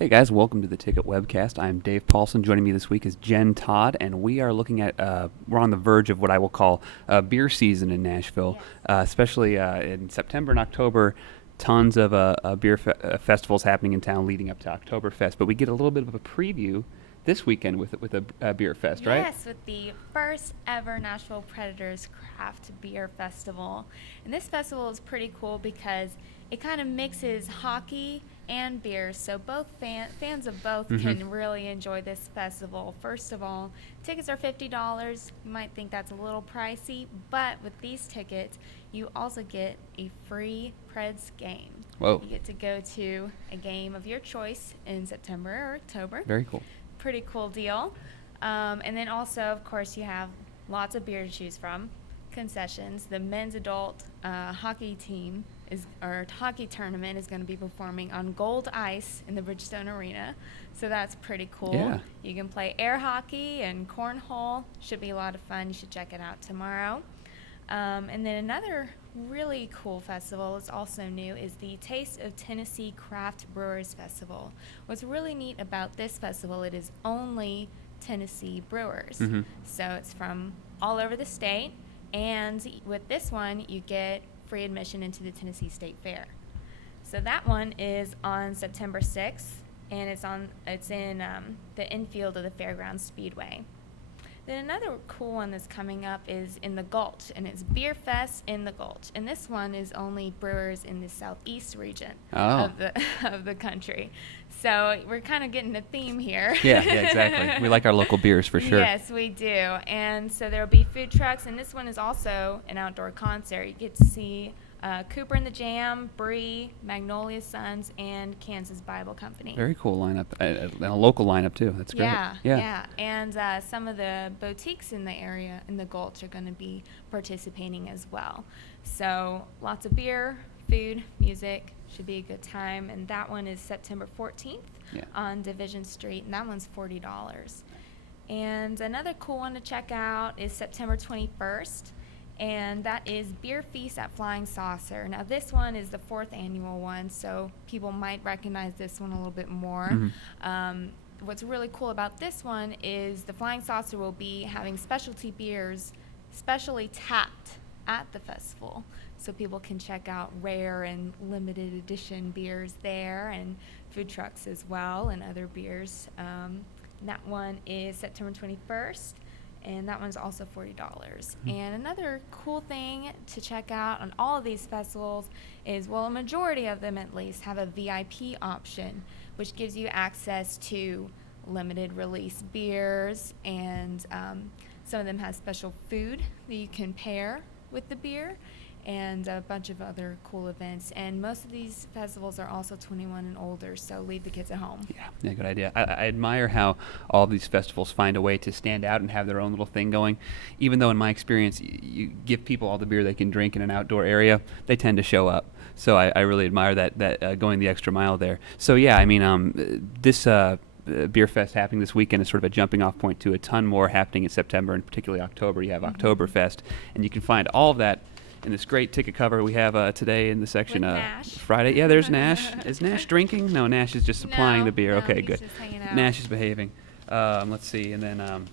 Hey guys, welcome to the Ticket Webcast. I'm Dave Paulson. Joining me this week is Jen Todd, and we are looking at, we're on the verge of what I will call beer season in Nashville, Yes. especially in September and October. Tons of festivals happening in town leading up to Oktoberfest, but we get a little bit of a preview this weekend with a beer fest, right? Yes, with the first ever Nashville Predators Craft Beer Festival. And this festival is pretty cool because it kind of mixes hockey and beer, so both fans of both can really enjoy this festival. First of all, tickets are $50. You might think that's a little pricey, but with these tickets, you also get a free Preds game. Whoa. You get to go to a game of your choice in September or October. Very cool. Pretty cool deal. And then also, of course, you have lots of beer to choose from, concessions. The men's adult hockey team hockey tournament is going to be performing on gold ice in the Bridgestone Arena, so that's pretty cool. Yeah. You can play air hockey and cornhole. Should be a lot of fun. You should check it out tomorrow. And then another really cool festival is also new is the Taste of Tennessee Craft Brewers Festival. What's really neat about this festival, it is only Tennessee brewers. So it's from all over the state, and with this one you get free admission into the Tennessee State Fair. So that one is on September 6th, and it's in the infield of the Fairgrounds Speedway. Then another cool one that's coming up is in the Gulch, and it's BeerFest in the Gulch. And this one is only brewers in the southeast region of the country. So we're kind of getting a theme here. Yeah, exactly. We like our local beers for sure. Yes, we do. And so there will be food trucks, and this one is also an outdoor concert. You get to see Cooper and the Jam, Bree, Magnolia Sons, and Kansas Bible Company. Very cool lineup, and a local lineup too. That's great. Yeah. And some of the boutiques in the area, in the Gulch, are going to be participating as well. So lots of beer, food, music. Should be a good time. And that one is September 14th on Division Street, and that one's $40. And another cool one to check out is September 21st. And that is BeerFeast at Flying Saucer. Now, this one is the 4th annual one, so people might recognize this one a little bit more. What's really cool about this one is the Flying Saucer will be having specialty beers specially tapped at the festival, so people can check out rare and limited edition beers there, and food trucks as well, and other beers. That one is September 21st. And that one's also $40. And another cool thing to check out on all of these festivals is, well, a majority of them at least have a VIP option, which gives you access to limited release beers, and some of them have special food that you can pair with the beer, and a bunch of other cool events. And most of these festivals are also 21 and older, so leave the kids at home. Yeah, good idea. I admire how all of these festivals find a way to stand out and have their own little thing going. Even though in my experience, you give people all the beer they can drink in an outdoor area, they tend to show up. So I really admire that going the extra mile there. So yeah, I mean, this Beer Fest happening this weekend is sort of a jumping off point to a ton more happening in September, and particularly October. You have Oktoberfest, and you can find all of that in this great ticket cover we have today in the section. With Nash. Friday. Yeah, there's Nash. Is Nash drinking? No, Nash is just supplying the beer. Okay, he's good. just hanging out. Nash is behaving. Let's see. And then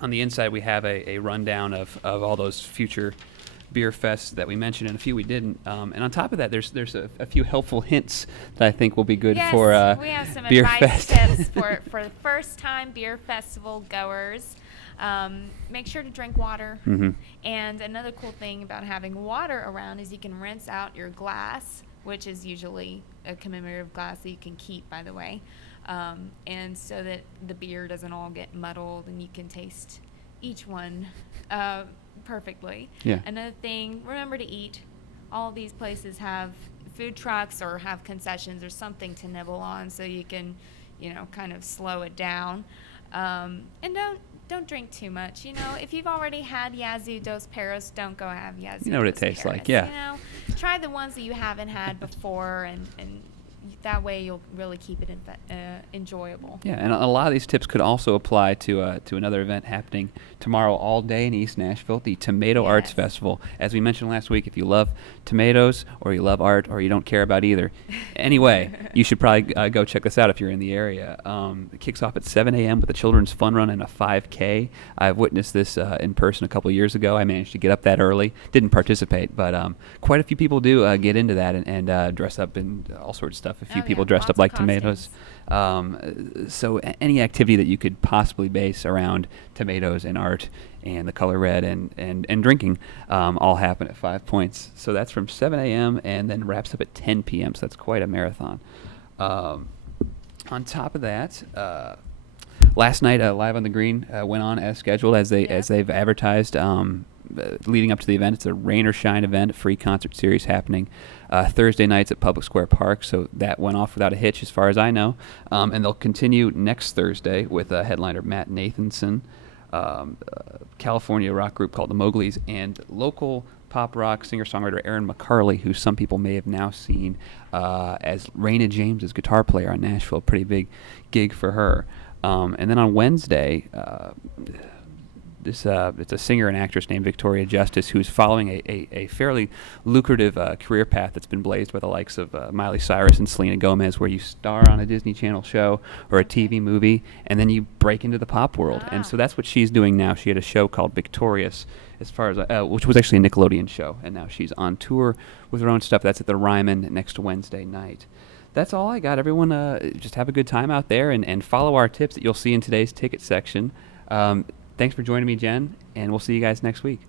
on the inside, we have a rundown of all those future beer fests that we mentioned and a few we didn't. And on top of that, there's a few helpful hints that I think will be good for we have some Beer advice Fest. tips for the first-time beer festival goers. Make sure to drink water. And another cool thing about having water around is you can rinse out your glass, which is usually a commemorative glass that you can keep, by the way, and so that the beer doesn't all get muddled and you can taste each one perfectly. Yeah. Another thing, remember to eat. All of these places have food trucks or have concessions or something to nibble on, so you can, kind of slow it down. And don't drink too much. If you've already had Yazoo Dos Perros, don't go have Yazoo. You know what it Dos tastes Perros. like, yeah. Try the ones that you haven't had before, and that way you'll really keep it enjoyable. Yeah, and a lot of these tips could also apply to another event happening tomorrow all day in East Nashville, the Tomato Arts Yes. Festival. As we mentioned last week, if you love tomatoes or you love art or you don't care about either, anyway, you should probably go check this out if you're in the area. It kicks off at 7 a.m. with a children's fun run and a 5K. I've witnessed this in person a couple years ago. I managed to get up that early. Didn't participate, but quite a few people do get into that and dress up in all sorts of stuff. A few Oh, people yeah, dressed lots up of like costumes. tomatoes. So any activity that you could possibly base around tomatoes and art and the color red and drinking all happen at 5 Points. So that's from 7 a.m. and then wraps up at 10 p.m. So that's quite a marathon. On top of that, last night Live on the Green went on as scheduled as they've advertised. Leading up to the event, it's a rain or shine event, a free concert series happening Thursday nights at Public Square Park. So that went off without a hitch, as far as I know. And they'll continue next Thursday with headliner Matt Nathanson, California rock group called the Mowglis, and local pop rock singer-songwriter Erin McCarley, who some people may have now seen as Raina James's guitar player on Nashville. Pretty big gig for her. And then on Wednesday, it's a singer and actress named Victoria Justice, who's following a fairly lucrative career path that's been blazed by the likes of Miley Cyrus and Selena Gomez, where you star on a Disney Channel show or a TV movie, and then you break into the pop world. And so that's what she's doing now. She had a show called Victorious, as far as which was actually a Nickelodeon show, and now she's on tour with her own stuff. That's at the Ryman next Wednesday night. That's all I got. Everyone just have a good time out there and follow our tips that you'll see in today's ticket section. Thanks for joining me, Jen, and we'll see you guys next week.